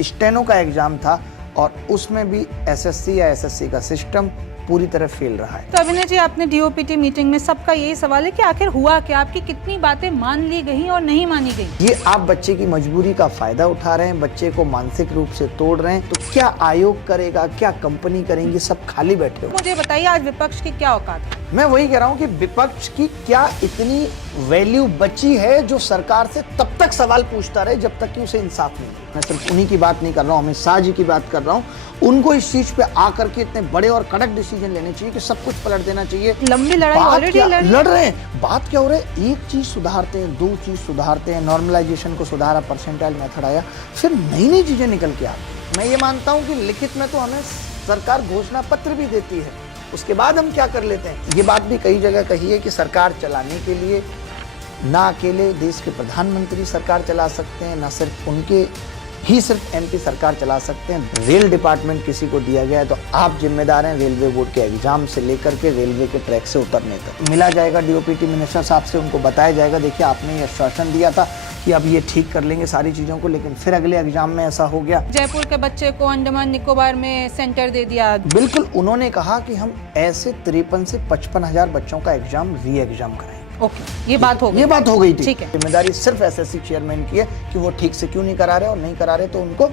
Steno का exam था और उसमें भी एसएससी या एसएससी का सिस्टम पूरी तरह फेल रहा है। तो अभिनय जी, आपने डीओपीटी मीटिंग में सबका यही सवाल है कि आखिर हुआ क्या, आपकी कितनी बातें मान ली गई और नहीं मानी गई? ये आप बच्चे की मजबूरी का फायदा उठा रहे हैं, बच्चे को मानसिक रूप से तोड़ रहे हैं। तो क्या आयोग करेगा, क्या कंपनी करेंगी, सब खाली बैठे हो। मुझे बताइए, आज विपक्ष की क्या औकात है? मैं वही कह रहा हूँ कि विपक्ष की क्या इतनी वैल्यू बची है जो सरकार से तब तक सवाल पूछता रहे जब तक कि उसे इंसाफ नहीं मिले। मैं सिर्फ उन्हीं की बात नहीं कर रहा हूँ, अमित शाह जी की बात कर रहा हूँ। उनको इस चीज पे आकर के इतने बड़े और कड़क डिसीजन लेने चाहिए कि सब कुछ पलट देना चाहिए। लंबी लड़ाई ऑलरेडी लड़ रहे हैं। बात क्या हो रहा है, एक चीज सुधारते हैं, दो चीज सुधारते हैं, नॉर्मलाइजेशन को सुधारा, परसेंटाइल मेथड आया, फिर नई नई चीजें निकल के आती। मैं ये मानता हूँ कि लिखित में तो हमें सरकार घोषणा पत्र भी देती है, उसके बाद हम क्या कर लेते हैं। ये बात भी कई जगह कही है कि सरकार चलाने के लिए ना अकेले देश के प्रधानमंत्री सरकार चला सकते हैं, ना सिर्फ उनके ही सिर्फ एमपी सरकार चला सकते हैं। रेल डिपार्टमेंट किसी को दिया गया है तो आप जिम्मेदार हैं रेलवे बोर्ड के एग्जाम से लेकर के रेलवे के ट्रैक से उतरने तक। मिला जाएगा डीओपीटी मिनिस्टर साहब से, उनको बताया जाएगा देखिए आपने ये आश्वासन दिया था कि अब ये ठीक कर लेंगे सारी चीज़ों को, लेकिन फिर अगले एग्जाम में ऐसा हो गया। जयपुर के बच्चे को अंडमान निकोबार में सेंटर दे दिया। बिल्कुल, उन्होंने कहा कि हम ऐसे 53 से 55 हजार बच्चों का एग्जाम री एग्जाम कराएं। ओके, ये बात हो गई थी। ठीक है। जिम्मेदारी सिर्फ एसएससी चेयरमैन की है कि वो ठीक से क्यों नहीं करा रहे, और नहीं करा रहे तो उनको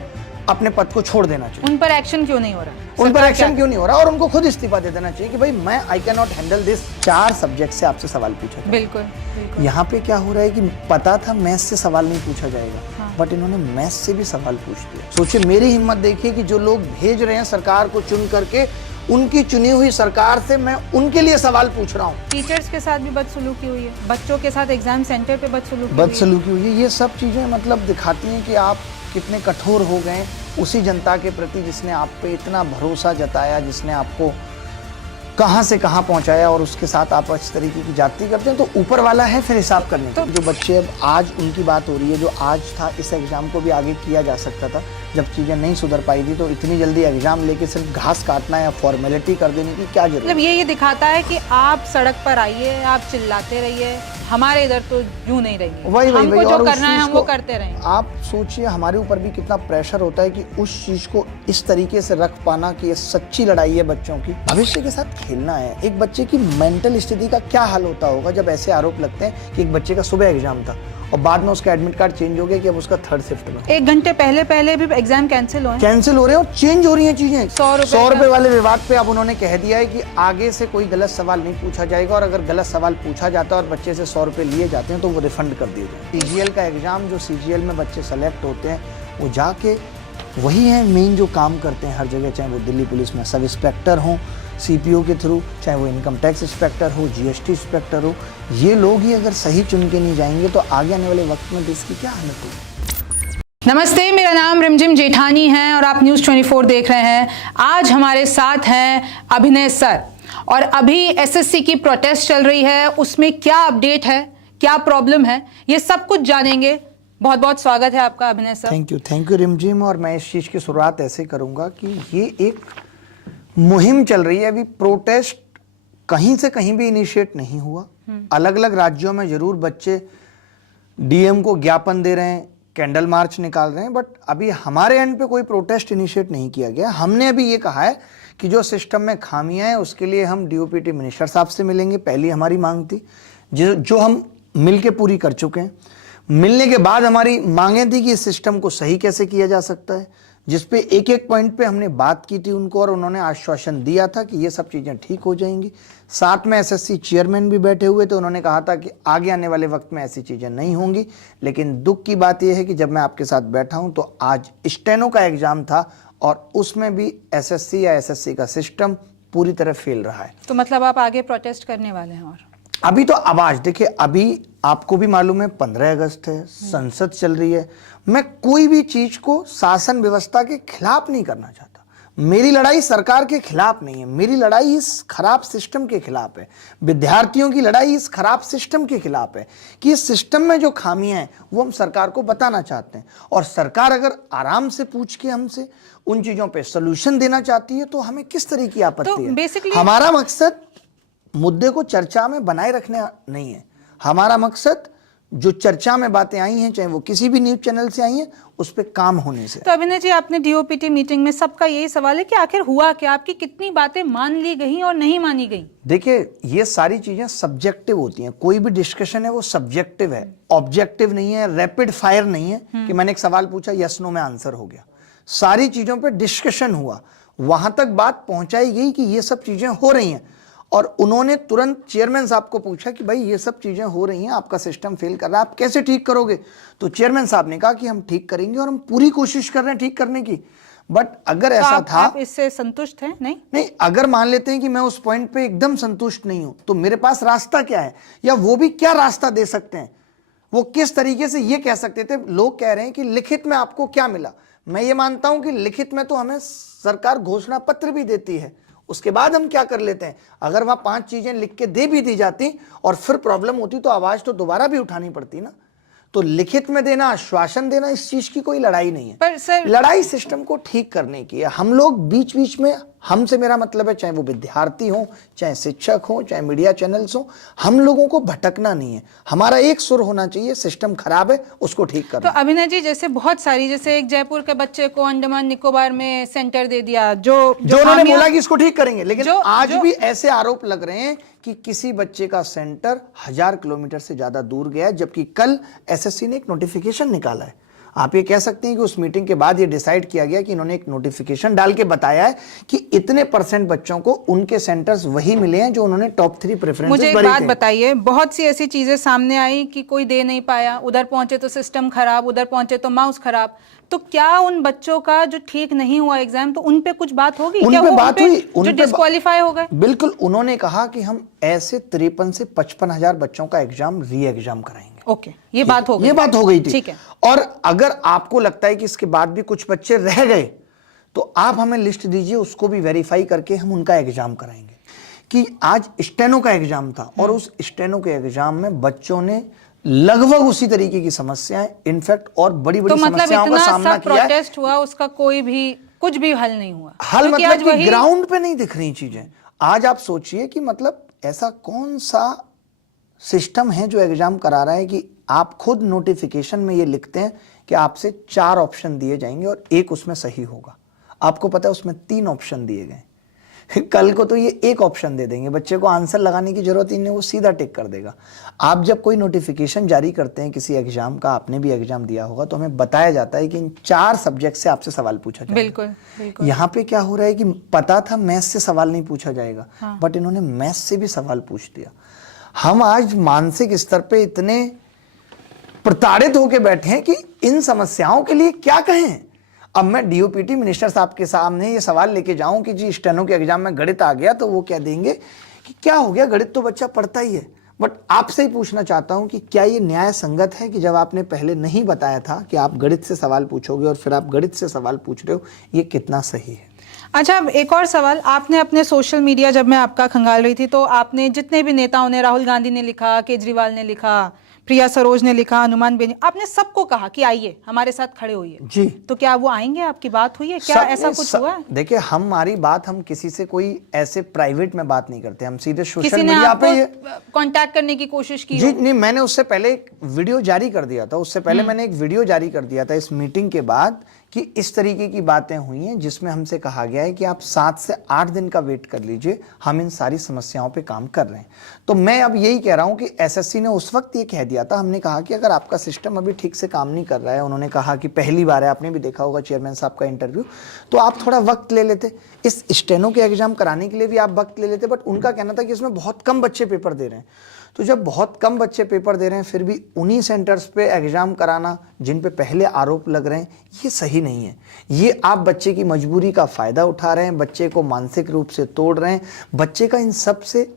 अपने पद को छोड़ देना चाहिए। उन पर एक्शन क्यों नहीं हो रहा? उन पर एक्शन क्यों नहीं हो रहा, और उनको खुद इस्तीफा दे देना चाहिए कि भाई मैं I can not handle this. 4 subject से आपसे सवाल पूछा था। बिल्कुल। यहाँ पे क्या हो रहा है कि पता था मैथ्स से सवाल नहीं पूछा जाएगा, हाँ। बट इन्होंने मैथ्स से भी सवाल पूछ दिया। सोचिए, मेरी हिम्मत देखिए कि जो लोग भेज रहे हैं सरकार को चुन करके, उनकी चुनी हुई सरकार से मैं उनके लिए सवाल पूछ रहा हूँ। टीचर्स के साथ भी बदसलूकी हुई है, बच्चों के साथ एग्जाम सेंटर पे बदसलूकी हुई है। ये सब चीजें मतलब दिखाती हैं कि आप कितने कठोर हो गए उसी जनता के प्रति जिसने आप पे इतना भरोसा जताया, जिसने आपको कहां से कहां पहुंचाया, और उसके साथ आप इस तरीके की जाती करते हैं। तो ऊपर वाला है फिर हिसाब करने तो जो बच्चे अब आज उनकी बात हो रही है, जो आज था इस एग्जाम को भी आगे किया जा सकता था। जब चीजें नहीं सुधर पाई थी तो इतनी जल्दी एग्जाम लेके सिर्फ घास काटना या फॉर्मेलिटी कर देने की क्या जरूरत? मतलब ये दिखाता है कि आप सड़क पर आइए, आप चिल्लाते रहिए, हमारे इधर तो यूं नहीं रहेंगे। हमको जो करना है हम वो करते रहेंगे। आप सोचिए हमारे ऊपर भी कितना प्रेशर होता है कि उस चीज को इस तरीके से रख पाना कि ये सच्ची लड़ाई है बच्चों की, भविष्य के साथ खेलना है। एक बच्चे की मेंटल स्थिति का क्या हाल होता होगा जब ऐसे आरोप लगते हैं कि एक बच्चे का सुबह एग्जाम था और बाद में उसका एडमिट कार्ड चेंज हो गया कि अब उसका 3rd शिफ्ट में। 1 घंटे पहले भी एग्जाम कैंसिल हो रहे हैं और चेंज हो रही हैं चीजें। 100 रुपए वाले विवाद पे अब उन्होंने कह दिया है कि आगे से कोई गलत सवाल नहीं पूछा जाएगा, और अगर गलत सवाल पूछा जाता है और बच्चे से 100 रुपए लिए जाते हैं तो वो रिफंड कर दिए जाए। सीजीएल का एग्जाम, जो सीजीएल में बच्चे सेलेक्ट होते हैं, वो जाके वही है मेन जो काम करते हैं हर जगह, चाहे वो दिल्ली पुलिस में सब इंस्पेक्टर हों सीपीओ के थ्रू, चाहे वो इनकम टैक्स इंस्पेक्टर हो, जीएसटी इंस्पेक्टर हो। ये लोग ही अगर सही चुन के नहीं जाएंगे तो आगे आने वाले वक्त में देश की क्या हालत होगी। नमस्ते, मेरा नाम रिमझिम जेठानी है और आप न्यूज़ 24 देख रहे हैं। आज हमारे साथ हैं अभिनय सर, और अभी एसएससी की प्रोटेस्ट चल रही है, उसमें क्या अपडेट है, क्या प्रॉब्लम है, ये सब कुछ जानेंगे। बहुत बहुत स्वागत है आपका अभिनय सर। थैंक यू रिमझिम। और मैं इस चीज़ की शुरुआत ऐसे करूँगा कि ये एक मुहिम चल रही है। अभी प्रोटेस्ट कहीं से कहीं भी इनिशिएट नहीं हुआ। अलग अलग राज्यों में जरूर बच्चे डीएम को ज्ञापन दे रहे हैं, कैंडल मार्च निकाल रहे हैं, बट अभी हमारे एंड पे कोई प्रोटेस्ट इनिशिएट नहीं किया गया। हमने अभी ये कहा है कि जो सिस्टम में खामियां हैं उसके लिए हम डीओपीटी मिनिस्टर साहब से मिलेंगे, पहली हमारी मांग थी, जो हम मिल के पूरी कर चुके हैं। मिलने के बाद हमारी मांगे थी कि इस सिस्टम को सही कैसे किया जा सकता है, जिसपे एक एक पॉइंट पे हमने बात की थी उनको, और उन्होंने आश्वासन दिया था कि ये सब चीज़ें ठीक हो जाएंगी। साथ में एसएससी चेयरमैन भी बैठे हुए थे, उन्होंने कहा था कि आगे आने वाले वक्त में ऐसी चीज़ें नहीं होंगी। लेकिन दुख की बात यह है कि जब मैं आपके साथ बैठा हूं तो आज स्टेनो का एग्जाम था और उसमें भी एसएससी या एसएससी का सिस्टम पूरी तरह फेल रहा है। तो मतलब आप आगे प्रोटेस्ट करने वाले हैं? और अभी तो आवाज देखिए, अभी आपको भी मालूम है 15 अगस्त है, संसद चल रही है। मैं कोई भी चीज को शासन व्यवस्था के खिलाफ नहीं करना चाहता। मेरी लड़ाई सरकार के खिलाफ नहीं है, मेरी लड़ाई इस खराब सिस्टम के खिलाफ है। विद्यार्थियों की लड़ाई इस खराब सिस्टम के खिलाफ है कि इस सिस्टम में जो खामियां हैं वो हम सरकार को बताना चाहते हैं, और सरकार अगर आराम से पूछ के हमसे उन चीजों पे सोल्यूशन देना चाहती है तो हमें किस तरह की आपत्ति है। हमारा मकसद मुद्दे को चर्चा में बनाए रखना नहीं है, हमारा मकसद जो चर्चा में बातें आई हैं, चाहे वो किसी भी न्यूज चैनल से आई हैं, उस पर काम होने से। तो अभिनय जी, आपने डीओपीटी मीटिंग में सबका यही सवाल है कि आखिर हुआ क्या, आपकी कितनी बातें मान ली गई और नहीं मानी गई? देखिए, ये सारी चीजें सब्जेक्टिव होती हैं। कोई भी डिस्कशन है वो सब्जेक्टिव है, ऑब्जेक्टिव नहीं है, रैपिड फायर नहीं है कि मैंने एक सवाल पूछा, यस नो में आंसर हो गया। सारी चीजों पे डिस्कशन हुआ, वहां तक बात पहुंचाई गई कि ये सब चीजें हो रही हैं, और उन्होंने तुरंत चेयरमैन साहब को पूछा कि भाई ये सब चीजें हो रही हैं, आपका सिस्टम फेल कर रहा है, आप कैसे ठीक करोगे? तो चेयरमैन साहब ने कहा कि हम ठीक करेंगे और हम पूरी कोशिश कर रहे हैं ठीक करने की। बट अगर ऐसा था, आप इससे संतुष्ट हैं? नहीं, अगर मान लेते हैं कि मैं उस पॉइंट पे एकदम संतुष्ट नहीं हूं, तो मेरे पास रास्ता क्या है, या वो भी क्या रास्ता दे सकते हैं? वो किस तरीके से ये कह सकते थे? लोग कह रहे हैं कि लिखित में आपको क्या मिला। मैं ये मानता हूं कि लिखित में तो हमें सरकार घोषणा पत्र भी देती है, उसके बाद हम क्या कर लेते हैं। अगर वहां 5 चीजें लिख के दे भी दी जाती और फिर प्रॉब्लम होती, तो आवाज तो दोबारा भी उठानी पड़ती ना। तो लिखित में देना, आश्वासन देना, इस चीज की कोई लड़ाई नहीं है। पर सर, लड़ाई सिस्टम को ठीक करने की है। हम लोग बीच बीच में, हमसे मेरा मतलब है चाहे वो विद्यार्थी हो, चाहे शिक्षक हो, चाहे मीडिया चैनल्स हो, हम लोगों को भटकना नहीं है। हमारा एक सुर होना चाहिए, सिस्टम खराब है, उसको ठीक करना। तो अभिनय जी, जैसे बहुत सारी, जैसे एक जयपुर के बच्चे को अंडमान निकोबार में सेंटर दे दिया, जो उन्होंने बोला कि इसको ठीक करेंगे, लेकिन आज जो भी ऐसे आरोप लग रहे हैं कि किसी बच्चे का सेंटर 1000 किलोमीटर से ज्यादा दूर गया है, जबकि कल एसएससी ने एक नोटिफिकेशन निकाला है। आप ये कह सकते हैं कि उस मीटिंग के बाद ये डिसाइड किया गया कि इन्होंने एक नोटिफिकेशन डाल के बताया है कि इतने % बच्चों को उनके सेंटर्स वही मिले हैं जो उन्होंने टॉप 3 प्रेफरेंसेस मुझे एक बात बताइए, बहुत सी ऐसी चीजें सामने आई कि कोई दे नहीं पाया, उधर पहुंचे तो सिस्टम खराब, उधर पहुंचे तो माउस खराब। तो क्या उन बच्चों का जो ठीक नहीं हुआ एग्जाम, तो उन पे कुछ बात होगी? क्या वो बात हुई, जो डिस्क्वालीफाई हो गए? बिल्कुल, उन्होंने कहा कि हम ऐसे 53 से 55 हजार बच्चों का एग्जाम री एग्जाम कराएंगे। ओके, ये बात हो गई, ये बात हो गई थी। ठीक है। और अगर आपको लगता है कि इसके बाद भी कुछ बच्चे रह गए, तो आप हमें लिस्ट दीजिए, उसको भी वेरीफाई करके हम उनका एग्जाम कराएंगे। कि आज स्टेनो का एग्जाम था और उस स्टेनो के एग्जाम में बच्चों ने लगभग उसी तरीके की समस्याएं, इनफैक्ट और बड़ी बड़ी समस्याओं का सामना किया। प्रोटेस्ट हुआ, उसका कोई भी कुछ भी हल नहीं हुआ। हल मतलब कि ग्राउंड पे नहीं दिख रही चीजें। आज आप सोचिए कि मतलब ऐसा कौन सा सिस्टम है जो एग्जाम करा रहा है कि आप खुद नोटिफिकेशन में ये लिखते हैं कि आपसे 4 ऑप्शन दिए जाएंगे और एक उसमें सही होगा। आपको पता है उसमें 3 ऑप्शन दिए गए। कल को तो ये एक ऑप्शन दे देंगे, बच्चे को आंसर लगाने की जरूरत ही नहीं, वो सीधा टिक कर देगा। आप जब कोई नोटिफिकेशन जारी करते हैं किसी एग्जाम का, आपने भी एग्जाम दिया होगा, तो हमें बताया जाता है कि इन 4 सब्जेक्ट से आपसे सवाल पूछा जाएगा। बिल्कुल, बिल्कुल। यहाँ पे क्या हो रहा है कि पता था मैथ्स से सवाल नहीं पूछा जाएगा, बट इन्होंने मैथ्स से भी सवाल पूछ दिया। हम आज मानसिक स्तर पे इतने प्रताड़ित होकर बैठे हैं कि इन समस्याओं के लिए क्या कहें। अब मैं डीओपीटी मिनिस्टर साहब के सामने ये सवाल लेके जाऊं कि जी स्टेनो के एग्जाम में गणित आ गया, तो वो कह देंगे कि क्या हो गया, गणित तो बच्चा पढ़ता ही है। बट आपसे ही पूछना चाहता हूं कि क्या ये न्याय संगत है कि जब आपने पहले नहीं बताया था कि आप गणित से सवाल पूछोगे और फिर आप गणित से सवाल पूछ रहे हो, ये कितना सही है? अच्छा, अब एक और सवाल, आपने अपने सोशल मीडिया, जब मैं आपका खंगाल रही थी, तो आपने जितने भी नेताओं ने, राहुल गांधी ने लिखा, केजरीवाल ने लिखा, प्रिया सरोज ने लिखा, हनुमान बेनी, आपने सबको कहा कि आइए हमारे साथ खड़े होइए जी। तो क्या वो आएंगे? आपकी बात हुई है क्या? ऐसा कुछ हुआ है? देखिए, हमारी बात, हम किसी से कोई ऐसे प्राइवेट में बात नहीं करते, हम सीधे सोशल मीडिया पे कांटेक्ट करने की कोशिश की? जी नहीं, मैंने उससे पहले एक वीडियो जारी कर दिया था। उससे पहले मैंने एक वीडियो जारी कर दिया था इस मीटिंग के बाद कि इस तरीके की बातें हुई हैं, जिसमें हमसे कहा गया है कि आप 7 से 8 दिन का वेट कर लीजिए, हम इन सारी समस्याओं पे काम कर रहे हैं। तो मैं अब यही कह रहा हूं कि एसएससी ने उस वक्त ये कह दिया था, हमने कहा कि अगर आपका सिस्टम अभी ठीक से काम नहीं कर रहा है, उन्होंने कहा कि पहली बार है, आपने भी देखा होगा चेयरमैन साहब का इंटरव्यू, तो आप थोड़ा वक्त ले लेते, इस स्टेनो के एग्जाम कराने के लिए भी आप वक्त ले लेते। बट उनका कहना था कि इसमें बहुत कम बच्चे पेपर दे रहे हैं। तो जब बहुत कम बच्चे पेपर दे रहे हैं, फिर भी उन्हीं सेंटर्स पे एग्जाम कराना जिन पे पहले आरोप लग रहे हैं, ये सही नहीं है। ये आप बच्चे की मजबूरी का फायदा उठा रहे हैं, बच्चे को मानसिक रूप से तोड़ रहे हैं, बच्चे का इन सब से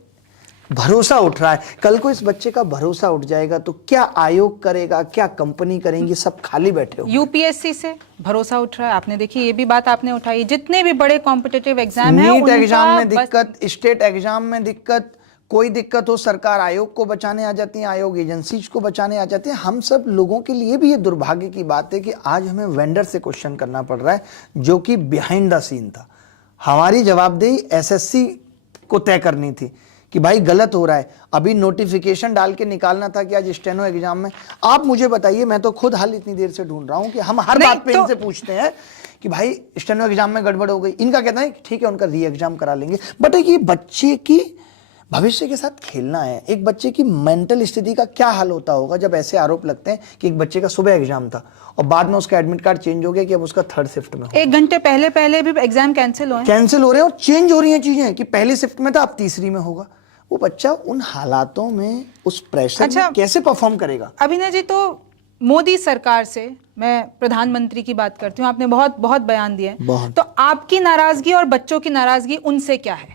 भरोसा उठ रहा है। कल को इस बच्चे का भरोसा उठ जाएगा तो क्या आयोग करेगा, क्या कंपनी करेंगी, सब खाली बैठे हो। यूपीएससी से भरोसा उठ रहा है, आपने देखी, ये भी बात आपने उठाई। जितने भी बड़े कॉम्पिटिटिव एग्जाम है, नीट एग्जाम में दिक्कत, स्टेट एग्जाम में दिक्कत, कोई दिक्कत हो सरकार आयोग को बचाने आ जाती है, आयोग एजेंसीज को बचाने आ जाती है। हम सब लोगों के लिए भी ये दुर्भाग्य की बात है कि आज हमें वेंडर से क्वेश्चन करना पड़ रहा है, जो कि बिहाइंड द सीन था। हमारी जवाबदेही एसएससी को तय करनी थी कि भाई गलत हो रहा है। अभी नोटिफिकेशन डाल के निकालना था कि आज स्टेनो एग्जाम में। आप मुझे बताइए, मैं तो खुद हाल इतनी देर से ढूंढ रहा हूं कि हम हर नहीं, बात पे इनसे पूछते हैं कि भाई स्टेनो एग्जाम में गड़बड़ हो गई। इनका कहना है ठीक है उनका री एग्जाम करा लेंगे। बट ये बच्चे की भविष्य के साथ खेलना है। एक बच्चे की मेंटल स्थिति का क्या हाल होता होगा जब ऐसे आरोप लगते हैं कि एक बच्चे का सुबह एग्जाम था और बाद में उसका एडमिट कार्ड चेंज हो गया कि अब उसका थर्ड शिफ्ट में हो। 1 घंटे पहले भी एग्जाम कैंसिल हो रहे हैं और चेंज हो रही हैं चीजें कि पहली शिफ्ट में था अब तीसरी में होगा। वो बच्चा उन हालातों में उस प्रेशर में कैसे परफॉर्म करेगा? अभिनय जी, तो मोदी सरकार से, मैं प्रधानमंत्री की बात करती हूँ, आपने बहुत बहुत बयान दिए हैं, तो आपकी नाराजगी और बच्चों की नाराजगी उनसे क्या है?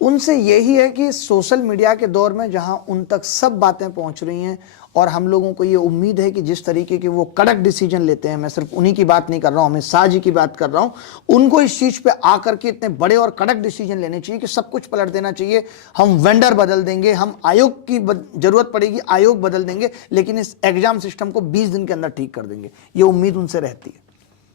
उनसे यही है कि सोशल मीडिया के दौर में जहां उन तक सब बातें पहुंच रही हैं और हम लोगों को ये उम्मीद है कि जिस तरीके के वो कड़क डिसीजन लेते हैं, मैं सिर्फ उन्हीं की बात नहीं कर रहा हूं, अमित शाह जी की बात कर रहा हूं, उनको इस चीज पे आकर के इतने बड़े और कड़क डिसीजन लेने चाहिए कि सब कुछ पलट देना चाहिए। हम वेंडर बदल देंगे, हम आयोग की जरूरत पड़ेगी आयोग बदल देंगे, लेकिन इस एग्जाम सिस्टम को 20 दिन के अंदर ठीक कर देंगे। ये उम्मीद उनसे रहती है।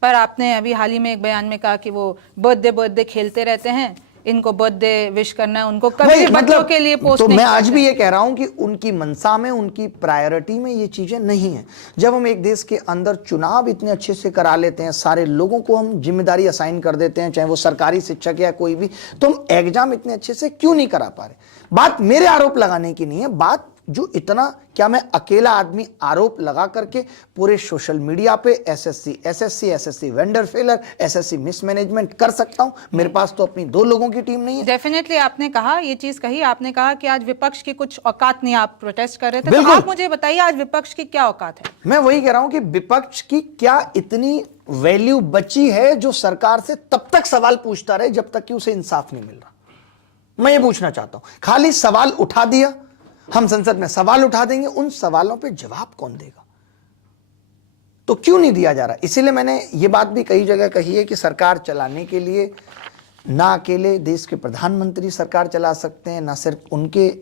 पर आपने अभी हाल ही में एक बयान में कहा कि वो बर्थडे खेलते रहते हैं, इनको बर्थडे विश करना है, उनको कभी बच्चों के लिए पोस्ट तो नहीं मैं आज भी ये कह रहा हूं कि उनकी मनसा में, उनकी प्रायोरिटी में ये चीजें नहीं है। जब हम एक देश के अंदर चुनाव इतने अच्छे से करा लेते हैं, सारे लोगों को हम जिम्मेदारी असाइन कर देते हैं, चाहे वो सरकारी शिक्षक या कोई भी, तो हम एग्जाम इतने अच्छे से क्यों नहीं करा पा रहे? बात मेरे आरोप लगाने की नहीं है, बात जो इतना, क्या मैं अकेला आदमी आरोप लगा करके पूरे सोशल मीडिया पे SSC vendor failure, SSC mismanagement कर सकता हूं? मेरे पास तो अपनी 2 लोगों की टीम नहीं है। डेफिनेटली आपने कहा, ये चीज कही, आपने कहा कि आज विपक्ष की कुछ औकात नहीं, आप प्रोटेस्ट कर रहे थे, तो आप मुझे बताइए आज विपक्ष की क्या औकात है? मैं वही कह रहा हूं कि विपक्ष की क्या इतनी वैल्यू बची है जो सरकार से तब तक सवाल पूछता रहे जब तक कि उसे इंसाफ नहीं मिल रहा। मैं ये पूछना चाहता हूं, खाली सवाल उठा दिया, हम संसद में सवाल उठा देंगे, उन सवालों पे जवाब कौन देगा? तो क्यों नहीं दिया जा रहा? इसीलिए मैंने ये बात भी कई जगह कही है कि सरकार चलाने के लिए ना अकेले देश के प्रधानमंत्री सरकार चला सकते हैं, ना सिर्फ उनके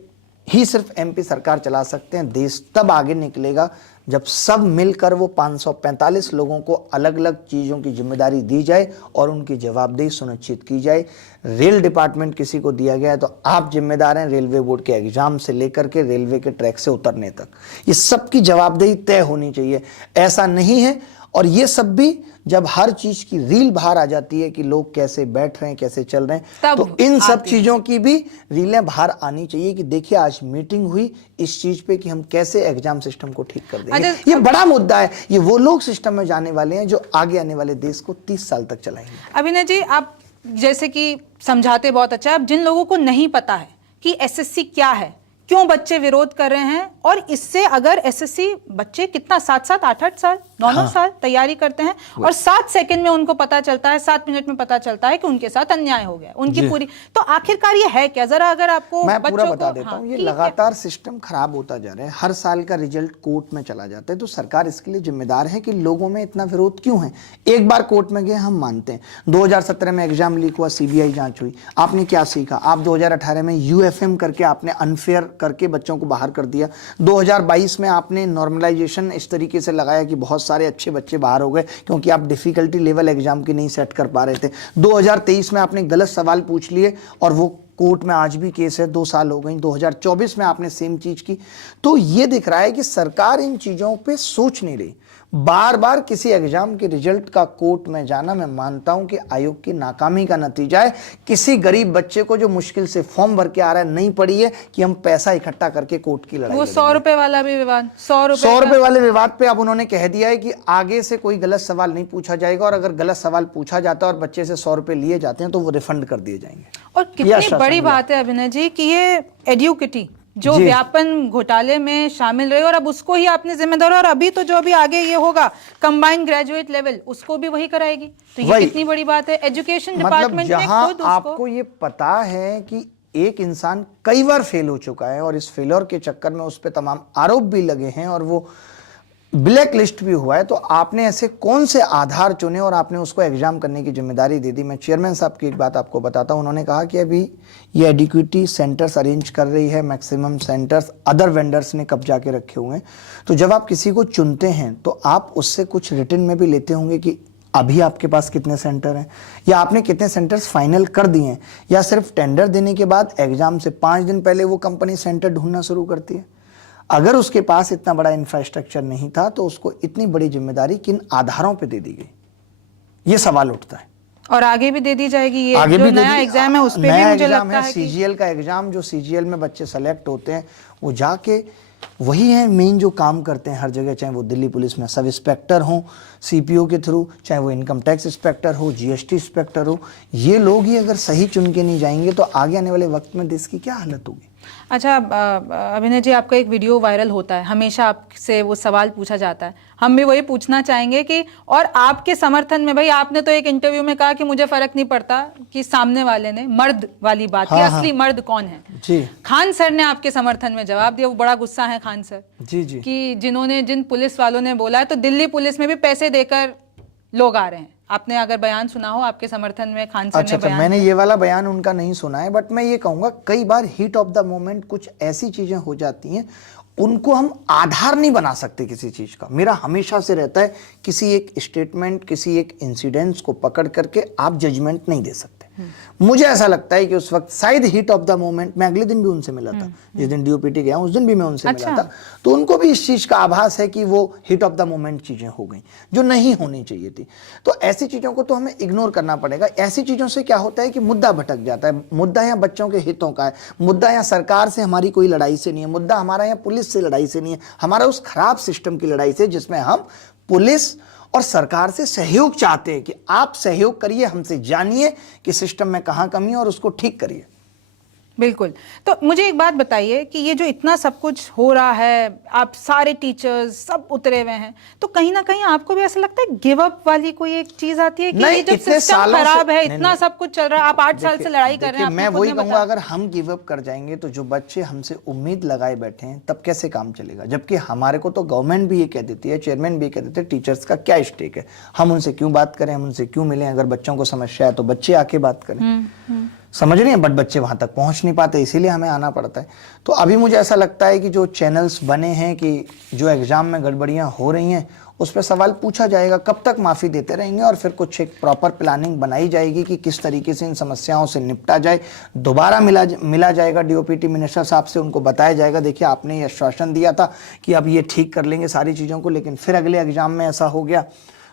ही सिर्फ एमपी सरकार चला सकते हैं। देश तब आगे निकलेगा जब सब मिलकर वो 545 लोगों को अलग अलग चीज़ों की जिम्मेदारी दी जाए और उनकी जवाबदेही सुनिश्चित की जाए। रेल डिपार्टमेंट किसी को दिया गया है तो आप जिम्मेदार हैं, रेलवे बोर्ड के एग्जाम से लेकर के रेलवे के ट्रैक से उतरने तक, ये सब की जवाबदेही तय होनी चाहिए। ऐसा नहीं है, और ये सब भी जब हर चीज की रील बाहर आ जाती है कि लोग कैसे बैठ रहे हैं, कैसे चल रहे हैं, तो इन सब चीजों की भी रीलें बाहर आनी चाहिए कि देखिए आज मीटिंग हुई इस चीज पे कि हम कैसे एग्जाम सिस्टम को ठीक कर देंगे। ये बड़ा मुद्दा है। ये वो लोग सिस्टम में जाने वाले हैं जो आगे आने वाले देश को 30 साल तक चलाएंगे। अभिनय जी, आप जैसे कि समझाते बहुत अच्छा है, अब जिन लोगों को नहीं पता है कि एसएससी क्या है, क्यों बच्चे विरोध कर रहे हैं, और इससे अगर एसएससी बच्चे कितना 7-7, 8-8 साल, 9-9 साल तैयारी करते हैं और 7 सेकंड में उनको पता चलता है, 7 मिनट में पता चलता है कि उनके साथ अन्याय हो गया, उनकी पूरी, तो आखिरकार ये है क्या? जरा अगर आपको मैं पूरा बता देता हूं। ये लगातार सिस्टम खराब होता जा रहा है, हर साल का रिजल्ट कोर्ट में चला जाता है, तो सरकार इसके लिए जिम्मेदार है कि लोगों में इतना विरोध क्यों है। एक बार कोर्ट में गए हम मानते हैं, 2017 में एग्जाम लीक हुआ, सीबीआई जांच हुई, आपने क्या सीखा? आप 2018 में यूएफएम करके आपने अनफेयर करके बच्चों को बाहर कर दिया। 2022 में आपने नॉर्मलाइजेशन इस तरीके से लगाया कि बहुत सारे अच्छे बच्चे बाहर हो गए क्योंकि आप डिफिकल्टी लेवल एग्जाम की नहीं सेट कर पा रहे थे। 2023 में आपने गलत सवाल पूछ लिए और वो कोर्ट में आज भी केस है, 2 साल हो गई। 2024 में आपने सेम चीज की। तो ये दिख रहा है कि सरकार इन चीजों पे सोच नहीं रही। बार बार किसी एग्जाम के रिजल्ट का कोर्ट में जाना, मैं मानता हूं कि आयोग की नाकामी का नतीजा है। किसी गरीब बच्चे को जो मुश्किल से फॉर्म भर के आ रहा है, नहीं पड़ी है कि हम पैसा इकट्ठा करके कोर्ट की लड़ाई, वो 100 रुपए वाला भी विवाद, 100 रुपए वाले विवाद पे अब उन्होंने कह दिया है कि आगे से कोई गलत सवाल नहीं पूछा जाएगा, और अगर गलत सवाल पूछा जाता है और बच्चे से 100 रुपए लिए जाते हैं तो वो रिफंड कर दिए जाएंगे। और कितनी बड़ी बात है अभिनय जी कि ये एडुकेटी जो व्यापन घोटाले में शामिल रहे और अब उसको ही आपने जिम्मेदार, और अभी तो जो भी आगे ये होगा कंबाइंड ग्रेजुएट लेवल, उसको भी वही कराएगी, तो ये कितनी बड़ी बात है। एजुकेशन डिपार्टमेंट ने खुद उसको, आपको ये पता है कि एक इंसान कई बार फेल हो चुका है और इस फेलियर के चक्कर में उस पर तमाम आरोप भी लगे हैं और वो ब्लैक लिस्ट भी हुआ है, तो आपने ऐसे कौन से आधार चुने और आपने उसको एग्जाम करने की जिम्मेदारी दे दी। मैं चेयरमैन साहब की एक बात आपको बताता हूं, उन्होंने कहा कि अभी ये एडिक्विटी सेंटर्स अरेंज कर रही है, मैक्सिमम सेंटर्स अदर वेंडर्स ने कब्जा के रखे हुए हैं। तो जब आप किसी को चुनते हैं तो आप उससे कुछ रिटर्न में भी लेते होंगे कि अभी आपके पास कितने सेंटर हैं, या आपने कितने सेंटर्स फाइनल कर दिए हैं, या सिर्फ टेंडर देने के बाद एग्जाम से 5 दिन पहले वो कंपनी सेंटर ढूंढना शुरू करती है। अगर उसके पास इतना बड़ा इंफ्रास्ट्रक्चर नहीं था तो उसको इतनी बड़ी जिम्मेदारी किन आधारों पे दे दी गई, ये सवाल उठता है। और आगे भी दे दी जाएगी। ये आगे जो भी नया एग्जाम है उस पे भी मुझे लगता है कि सीजीएल का एग्जाम, जो सीजीएल में बच्चे सेलेक्ट होते हैं वो जाके वही है मेन जो काम करते हैं हर जगह, चाहे वो दिल्ली पुलिस में सब इंस्पेक्टर हो सीपीओ के थ्रू, चाहे वो इनकम टैक्स इंस्पेक्टर हो, जीएसटी इंस्पेक्टर हो, ये लोग ही अगर सही चुन के नहीं जाएंगे तो आगे आने वाले वक्त में देश की क्या हालत होगी। अच्छा अभिनय जी, आपका एक वीडियो वायरल होता है, हमेशा आपसे वो सवाल पूछा जाता है, हम भी वही पूछना चाहेंगे कि और आपके समर्थन में, भाई आपने तो एक इंटरव्यू में कहा कि मुझे फर्क नहीं पड़ता कि सामने वाले ने, मर्द वाली बात कि असली मर्द कौन है जी। खान सर ने आपके समर्थन में जवाब दिया, वो बड़ा गुस्सा है खान सर जी जी कि जिन पुलिस वालों ने बोला है तो दिल्ली पुलिस में भी पैसे देकर लोग आ रहे हैं। आपने अगर बयान सुना हो आपके समर्थन में खान सर ने बयान, मैंने ये वाला बयान उनका नहीं सुना है, बट मैं ये कहूंगा कई बार हीट ऑफ द मोमेंट कुछ ऐसी चीजें हो जाती हैं उनको हम आधार नहीं बना सकते किसी चीज का। मेरा हमेशा से रहता है किसी एक स्टेटमेंट, किसी एक इंसिडेंट्स को पकड़ करके आप जजमेंट नहीं दे सकते। मुझे ऐसा लगता है कि उस वक्त शायद हीट ऑफ द मोमेंट, मैं अगले दिन भी उनसे मिला था, जिस दिन डीओपीटी गया उस दिन भी मैं उनसे मिला था, तो उनको भी इस चीज का आभास है कि वो हिट ऑफ द मोमेंट चीजें हो गई जो नहीं होनी चाहिए थी। तो ऐसी चीजों को तो हमें इग्नोर करना पड़ेगा। ऐसी चीजों से क्या होता है कि मुद्दा भटक जाता है। मुद्दा यहाँ बच्चों के हितों का है, मुद्दा यहाँ सरकार से हमारी कोई लड़ाई से नहीं है, मुद्दा हमारा यहाँ पुलिस से लड़ाई से नहीं है, हमारा उस खराब सिस्टम की लड़ाई से जिसमें हम पुलिस और सरकार से सहयोग चाहते हैं कि आप सहयोग करिए, हमसे जानिए कि सिस्टम में कहां कमी है और उसको ठीक करिए। बिल्कुल। तो मुझे एक बात बताइए कि ये जो इतना सब कुछ हो रहा है, आप सारे टीचर्स सब उतरे हुए हैं, तो कहीं ना कहीं आपको भी ऐसा लगता है गिव अप वाली कोई एक चीज आती है कि ये जब सिस्टम खराब है, इतना सब कुछ चल रहा है, आप 8 साल से लड़ाई कर रहे हैं। मैं वही कहूंगा, अगर हम गिव अप कर जाएंगे तो जो बच्चे हमसे उम्मीद लगाए बैठे हैं तब कैसे काम चलेगा। जबकि हमारे को तो गवर्नमेंट भी ये कह देती है, चेयरमैन भी कह देते हैं, टीचर्स का क्या स्टेक है, हम उनसे क्यों बात करें, हम उनसे क्यों मिलें, अगर बच्चों को समस्या है तो बच्चे आके बात करें। समझ रही हैं, बट बच्चे वहां तक पहुंच नहीं पाते, इसीलिए हमें आना पड़ता है। तो अभी मुझे ऐसा लगता है कि जो चैनल्स बने हैं कि जो एग्जाम में गड़बड़ियां हो रही हैं उस पर सवाल पूछा जाएगा, कब तक माफी देते रहेंगे, और फिर कुछ एक प्रॉपर प्लानिंग बनाई जाएगी कि किस तरीके से इन समस्याओं से निपटा जाए। दोबारा मिला जाएगा डीओपीटी मिनिस्टर साहब से, उनको बताया जाएगा देखिए आपने ये आश्वासन दिया था कि अब ये ठीक कर लेंगे सारी चीज़ों को, लेकिन फिर अगले एग्जाम में ऐसा हो गया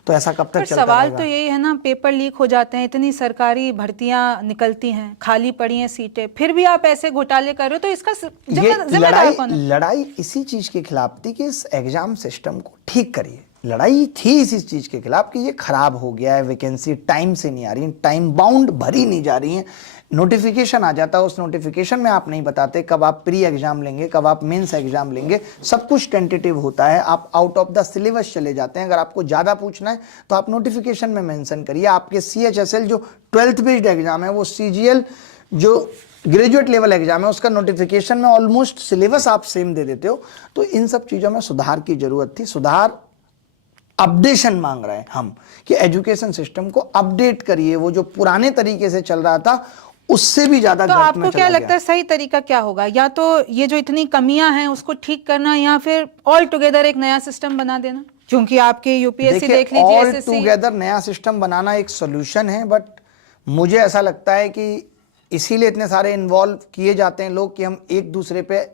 तो ऐसा कब तक चलता रहेगा। सवाल तो यही है ना, पेपर लीक हो जाते हैं, इतनी सरकारी भर्तियां निकलती हैं, खाली पड़ी हैं सीटें, फिर भी आप ऐसे घोटाले कर रहे हो, तो इसका जिम्मेदार कौन है? लड़ाई इसी चीज के खिलाफ थी कि इस एग्जाम सिस्टम को ठीक करिए। लड़ाई थी इसी चीज के खिलाफ कि ये खराब हो गया है, वैकेंसी टाइम से नहीं आ रही, टाइम बाउंड भरी नहीं जा रही है, नोटिफिकेशन आ जाता है, उस नोटिफिकेशन में आप नहीं बताते कब आप प्री एग्जाम लेंगे, कब आप मेंस एग्जाम लेंगे, सब कुछ टेंटेटिव होता है, आप आउट ऑफ द सिलेबस चले जाते हैं। अगर आपको ज़्यादा पूछना है तो आप नोटिफिकेशन में मेंशन करिए। आपके CHSL जो 12th बेस्ड एग्जाम है, वो CGL जो ग्रेजुएट लेवल एग्जाम है, उसका नोटिफिकेशन में ऑलमोस्ट सिलेबस आप सेम दे देते हो। तो इन सब चीज़ों में सुधार की जरूरत थी। सुधार अपडेशन मांग रहे हैं हम कि एजुकेशन सिस्टम को अपडेट करिए, वो जो पुराने तरीके से चल रहा था उससे भी ज्यादा। तो आपको क्या लगता है सही तरीका क्या होगा? या तो ये जो इतनी कमियां हैं उसको ठीक करना, या फिर ऑल टुगेदर एक नया सिस्टम बना देना? क्योंकि आपके यूपीएससी देख लीजिए, ऑल टुगेदर नया सिस्टम बनाना एक सोल्यूशन है, बट मुझे ऐसा लगता है कि इसीलिए इतने सारे इन्वॉल्व किए जाते हैं लोग कि हम एक दूसरे पे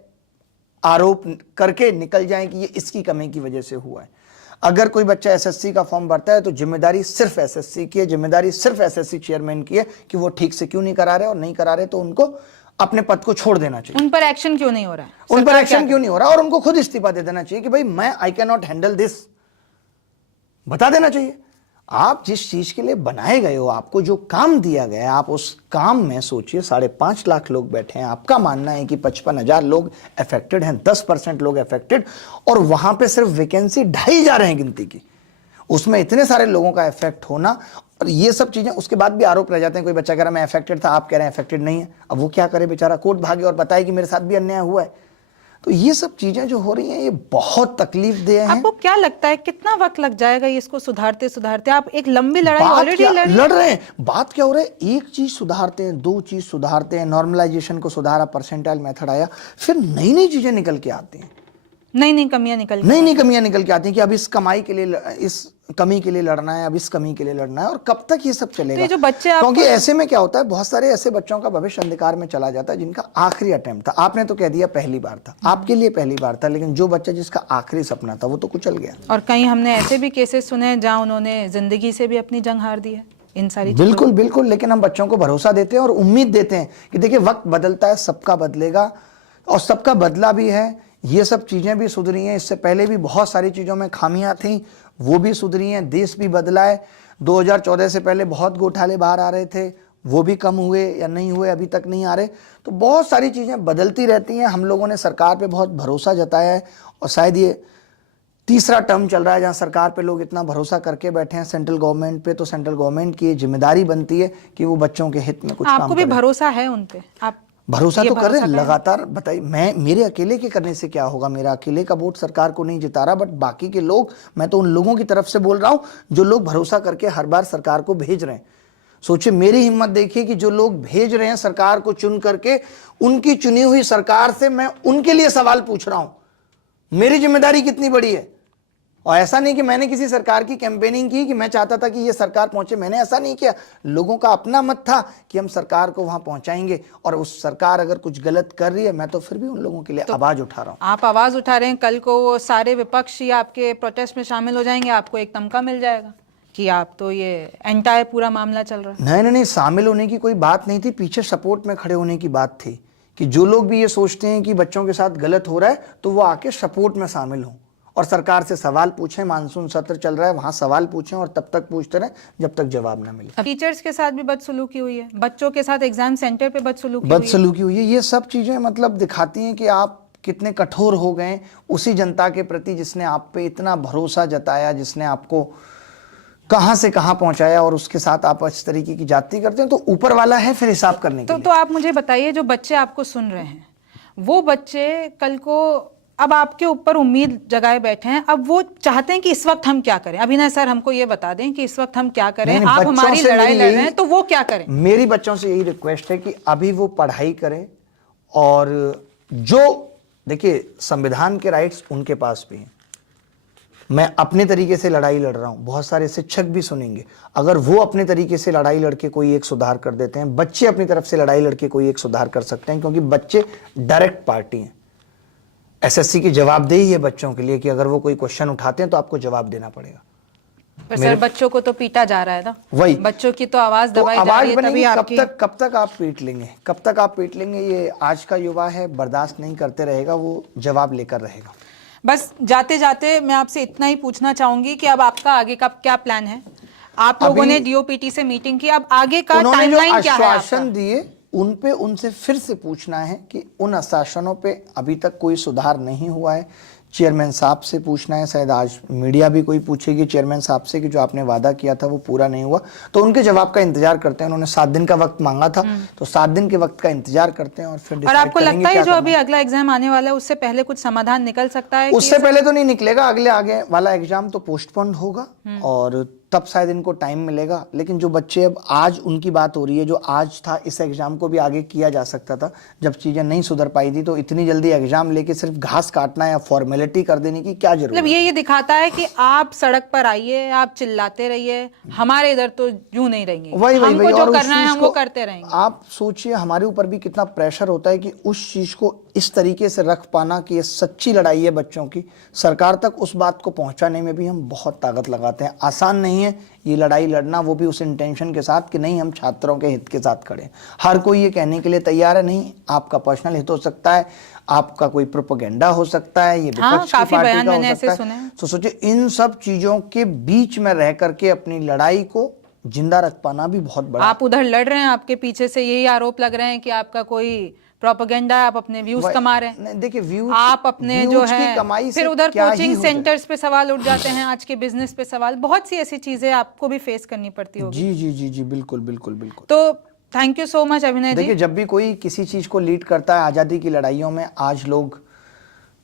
आरोप करके निकल जाएं कि ये इसकी कमी की वजह से हुआ है। अगर कोई बच्चा एसएससी का फॉर्म भरता है तो जिम्मेदारी सिर्फ एसएससी की है, जिम्मेदारी सिर्फ एसएससी चेयरमैन की है कि वो ठीक से क्यों नहीं करा रहे, और नहीं करा रहे तो उनको अपने पद को छोड़ देना चाहिए। उन पर एक्शन क्यों नहीं हो रहा है? उन पर एक्शन क्यों नहीं हो रहा, और उनको खुद इस्तीफा दे देना चाहिए कि भाई मैं I can not handle this, बता देना चाहिए। आप जिस चीज के लिए बनाए गए हो, आपको जो काम दिया गया है, आप उस काम में सोचिए 5.5 लाख लोग बैठे हैं, आपका मानना है कि 55,000 लोग अफेक्टेड हैं, 10% लोग अफेक्टेड, और वहां पे सिर्फ वैकेंसी 2,500 हैं गिनती की, उसमें इतने सारे लोगों का इफेक्ट होना, और ये सब चीजें उसके बाद भी आरोप रह जाते हैं। कोई बच्चा कह रहा है मैं अफेक्टेड था, आप कह रहे हैं अफेक्टेड नहीं है, अब वो क्या करे बेचारा, कोर्ट भागे और बताए कि मेरे साथ भी अन्याय हुआ है। तो ये सब चीजें जो हो रही हैं ये बहुत तकलीफ दे हैं। आपको क्या लगता है कितना वक्त लग जाएगा इसको सुधारते सुधारते? आप एक लंबी लड़ाई ऑलरेडी लड़ रहे हैं। बात क्या हो रहा है, एक चीज सुधारते हैं, 2 चीज सुधारते हैं, नॉर्मलाइजेशन को सुधारा, परसेंटाइल मेथड आया, फिर नई नई चीजें निकल के आती हैं, नई नई कमियां निकल के आती हैं कि अब इस कमाई के लिए, इस कमी के लिए लड़ना है, अब इस कमी के लिए लड़ना है, और कब तक ये सब चलेगा? तो ये जो बच्चे क्योंकि ऐसे में क्या होता है, बहुत सारे ऐसे बच्चों का भविष्य अंधकार में चला जाता है जिनका आखिरी अटेम्प्ट था। आपने तो कह दिया पहली बार था, आपके लिए पहली बार था, लेकिन जो बच्चा जिसका आखिरी सपना था वो तो कुचल गया। और कहीं हमने ऐसे भी केसेस सुने हैं जहां उन्होंने जिंदगी से भी अपनी जंग हार दी है इन सारी चीजों। बिल्कुल बिल्कुल, लेकिन हम बच्चों को भरोसा देते हैं और उम्मीद देते हैं कि देखिए वक्त बदलता है, सबका बदलेगा, और सबका बदला भी है। ये सब चीजें भी सुधरी हैं, इससे पहले भी बहुत सारी चीजों में खामियां थी, वो भी सुधरी हैं, देश भी बदला है। 2014 से पहले बहुत घोटाले बाहर आ रहे थे, वो भी कम हुए या नहीं हुए, अभी तक नहीं आ रहे। तो बहुत सारी चीजें बदलती रहती हैं। हम लोगों ने सरकार पे बहुत भरोसा जताया है, और शायद ये तीसरा टर्म चल रहा है जहां सरकार पे लोग इतना भरोसा करके बैठे हैं, सेंट्रल गवर्नमेंट पे। तो सेंट्रल गवर्नमेंट की जिम्मेदारी बनती है कि वो बच्चों के हित में कुछ काम आपको भी करे। भरोसा है उन पे? आप भरोसा ये तो कर रहे हैं भरोसा लगातार। बताइए, मैं मेरे अकेले के करने से क्या होगा? मेरा अकेले का वोट सरकार को नहीं जिता रहा, बट बाकी के लोग, मैं तो उन लोगों की तरफ से बोल रहा हूं जो लोग भरोसा करके हर बार सरकार को भेज रहे हैं। सोचिए, मेरी हिम्मत देखिए कि जो लोग भेज रहे हैं सरकार को चुन करके, उनकी चुनी हुई सरकार से मैं उनके लिए सवाल पूछ रहा हूं। मेरी जिम्मेदारी कितनी बड़ी है। और ऐसा नहीं कि मैंने किसी सरकार की कैंपेनिंग की कि मैं चाहता था कि ये सरकार पहुंचे, मैंने ऐसा नहीं किया। लोगों का अपना मत था कि हम सरकार को वहां पहुंचाएंगे, और उस सरकार अगर कुछ गलत कर रही है, मैं तो फिर भी उन लोगों के लिए आवाज उठा रहा हूं। आप आवाज उठा रहे हैं, कल को वो सारे विपक्षी आपके प्रोटेस्ट में शामिल हो जाएंगे, आपको एक तमगा मिल जाएगा कि आप तो ये एंटायर पूरा मामला चल रहा है। नहीं, शामिल होने की कोई बात नहीं थी, पीछे सपोर्ट में खड़े होने की बात थी कि जो लोग भी ये सोचते हैं कि बच्चों के साथ गलत हो रहा है, तो वो आके सपोर्ट में शामिल हों और सरकार से सवाल पूछें। मानसून सत्र चल रहा है, वहां सवाल पूछें और तब तक पूछते रहें जब तक जवाब ना मिले। टीचर्स के साथ भी बदसलूकी हुई है, बच्चों के साथ एग्जाम सेंटर पे बदसलूकी हुई है। ये सब चीजें मतलब दिखाती हैं कि आप कितने कठोर हो गए उसी जनता के प्रति जिसने आप पे इतना भरोसा जताया, जिसने आपको कहां से कहां पहुंचाया, और उसके साथ आप इस तरीके की जाति करते हैं। तो ऊपर वाला है फिर हिसाब करने के लिए। तो आप मुझे बताइए, जो बच्चे आपको सुन रहे हैं, वो बच्चे कल को अब आपके ऊपर उम्मीद जगाए बैठे हैं, अब वो चाहते हैं कि इस वक्त हम क्या करें। अभिनय सर, हमको ये बता दें कि इस वक्त हम क्या करें। आप हमारी लड़ाई लड़ रहे हैं, तो वो क्या करें? मेरी बच्चों से यही रिक्वेस्ट है कि अभी वो पढ़ाई करें, और जो देखिए संविधान के राइट्स उनके पास भी हैं। मैं अपने तरीके से लड़ाई लड़ रहा हूं, बहुत सारे शिक्षक भी सुनेंगे। अगर वो अपने तरीके से लड़ाई लड़के कोई एक सुधार कर देते हैं, बच्चे अपनी तरफ से लड़ाई लड़के कोई एक सुधार कर सकते हैं, क्योंकि बच्चे डायरेक्ट पार्टी हैं। एसएससी की जवाबदेही है बच्चों के लिए कि अगर वो कोई क्वेश्चन उठाते हैं तो आपको जवाब देना पड़ेगा। पर सर, बच्चों को तो पीटा जा रहा है ना, वही बच्चों की तो आवाज दबाई जा रही है, तभी आपकी कब तक आप पीट लेंगे? कब तक आप पीट लेंगे? ये आज का युवा है, बर्दाश्त नहीं करते रहेगा, वो जवाब लेकर रहेगा। बस जाते जाते मैं आपसे इतना ही पूछना चाहूंगी कि अब आपका आगे का क्या प्लान है? आप लोगों ने डीओपीटी से मीटिंग की, अब आगे का टाइमलाइन क्या है? आश्वासन दिए उनसे फिर से पूछना है कि उन आश्वासनों पे अभी तक कोई सुधार नहीं हुआ है। चेयरमैन साहब से पूछना है, शायद आज मीडिया भी कोई पूछेगी चेयरमैन साहब से कि जो आपने वादा किया था वो पूरा नहीं हुआ, तो उनके जवाब का इंतजार करते हैं। उन्होंने 7 दिन का वक्त मांगा था, तो 7 दिन के वक्त का इंतजार करते हैं और फिर और आपको लगता है जो अभी अगला एग्जाम आने वाला है उससे पहले कुछ समाधान निकल सकता है? उससे पहले तो नहीं निकलेगा, आगे वाला एग्जाम तो पोस्टपोन्ड होगा और तब शायद इनको टाइम मिलेगा। लेकिन जो बच्चे, अब आज उनकी बात हो रही है, जो आज था इस एग्जाम को भी आगे किया जा सकता था। जब चीजें नहीं सुधर पाई थी तो इतनी जल्दी एग्जाम लेके सिर्फ घास काटना या फॉर्मेलिटी कर देने की क्या जरूरत? मतलब ये दिखाता है कि आप सड़क पर आइए, आप चिल्लाते रहिए, हमारे इधर तो यूं नहीं रहेंगे, हमको जो करना है हम वो करते रहेंगे। आप सोचिए हमारे ऊपर भी कितना प्रेशर होता है कि उस चीज को इस तरीके से रख पाना कि ये सच्ची लड़ाई है बच्चों की, सरकार तक उस बात को पहुंचाने में भी हम बहुत ताकत लगाते हैं। आसान नहीं है ये लड़ाई लड़ना, वो भी उस इंटेंशन के साथ कि नहीं हम छात्रों के हित के साथ खड़े। हर कोई ये कहने के लिए तैयार है, नहीं आपका पर्सनल हित हो सकता है, आपका कोई प्रोपेगेंडा हो सकता है, ये विपक्ष की पार्टी का हो सकता है। तो सोचिए इन सब चीजों के बीच में रह करके अपनी लड़ाई को जिंदा रख पाना भी बहुत बड़ा। आप उधर लड़ रहे हैं, आपके पीछे से यही आरोप लग रहे हैं कि आपका कोई प्रोपेगेंडा, आप अपने व्यूज कमा रहे हैं। देखिए व्यूज, आप अपने जो है कमाई फिर उधर कोचिंग सेंटर्स पे सवाल उठ जाते हैं, आज के बिजनेस पे सवाल, बहुत सी ऐसी चीजें आपको भी फेस करनी पड़ती होगी। जी जी जी जी बिल्कुल बिल्कुल बिल्कुल। तो थैंक यू सो मच अभिनय जी। देखिए जब भी कोई किसी चीज को लीड करता है आजादी की लड़ाइयों में, आज लोग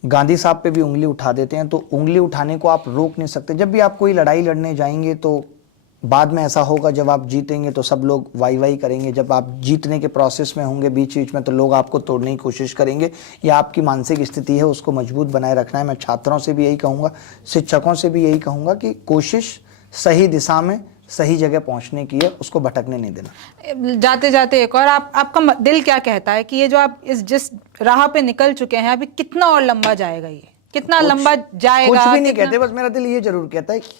गांधी साहब पे भी उंगली उठा देते हैं, तो उंगली उठाने को आप रोक नहीं सकते। जब भी आप कोई लड़ाई लड़ने जाएंगे तो बाद में ऐसा होगा, जब आप जीतेंगे तो सब लोग वाई वाई करेंगे, जब आप जीतने के प्रोसेस में होंगे बीच बीच में तो लोग आपको तोड़ने की कोशिश करेंगे। ये आपकी मानसिक स्थिति है, उसको मजबूत बनाए रखना है। मैं छात्रों से भी यही कहूँगा, शिक्षकों से भी यही कहूँगा कि कोशिश सही दिशा में सही जगह पहुंचने की है, उसको भटकने नहीं देना। जाते जाते एक और आपका दिल क्या कहता है कि ये जो आप जिस राह पे निकल चुके हैं अभी कितना और लंबा जाएगा, ये कितना लंबा जाएगा? कुछ भी नहीं कहते, बस मेरा दिल ये जरूर कहता है कि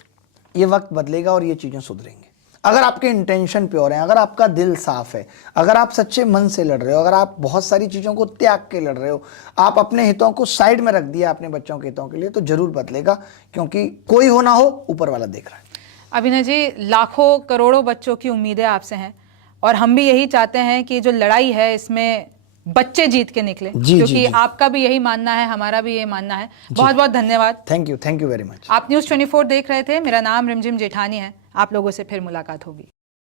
ये वक्त बदलेगा और ये चीजें सुधरेंगी। अगर आपके इंटेंशन प्योर हैं, अगर आपका दिल साफ है, अगर आप सच्चे मन से लड़ रहे हो, अगर आप बहुत सारी चीज़ों को त्याग के लड़ रहे हो, आप अपने हितों को साइड में रख दिया अपने बच्चों के हितों के लिए, तो जरूर बदलेगा, क्योंकि कोई हो ना हो ऊपर वाला देख रहा है। अभिनय जी, लाखों करोड़ों बच्चों की उम्मीदें आपसे हैं और हम भी यही चाहते हैं कि जो लड़ाई है इसमें बच्चे जीत के निकले, क्योंकि आपका भी यही मानना है, हमारा भी यही मानना है। बहुत बहुत धन्यवाद। Thank you very much. आप न्यूज़ 24 देख रहे थे। मेरा नाम रिमझिम जेठानी है। आप लोगों से फिर मुलाकात होगी।